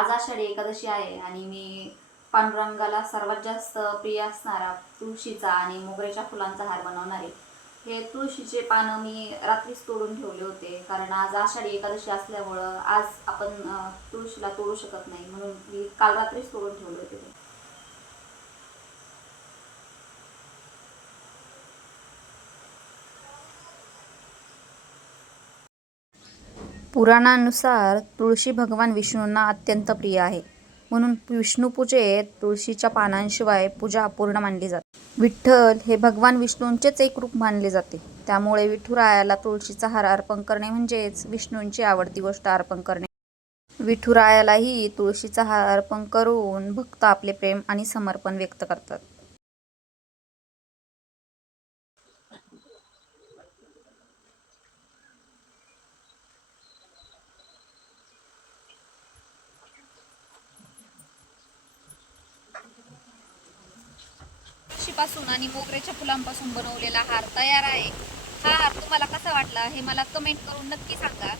आज आषाढी एकादशी आहे आणि मी पांडुरंगाला सर्वात जास्त प्रिय असणारा तुळशीचा आणि मोगऱ्याच्या फुलांचा हार बनवणार आहे। हे तुळशीचे पानं मी रात्रीच तोडून ठेवले होते, कारण आज आषाढी एकादशी असल्यामुळं आज आपण तुळशीला तोडू शकत नाही, म्हणून मी काल रात्रीच तोडून ठेवले होते ते। पुराणानुसार तुळशी भगवान विष्णूंना अत्यंत प्रिय आहे, म्हणून विष्णुपूजेत तुळशीच्या पानांशिवाय पूजा अपूर्ण मानली जाते। विठ्ठल हे भगवान विष्णूंचेच एक रूप मानले जाते, त्यामुळे विठुरायाला तुळशीचा हार अर्पण करणे म्हणजेच विष्णूंची आवडती गोष्ट अर्पण करणे। विठुरायालाही तुळशीचा हार अर्पण करून भक्त आपले प्रेम आणि समर्पण व्यक्त करतात। तुळशीपासून आणि मोगऱ्याच्या फुलांपासून बनवलेला हार तयार आहे। हा हार तुम्हाला कसा वाटला हे मला कमेंट करून नक्की सांगा।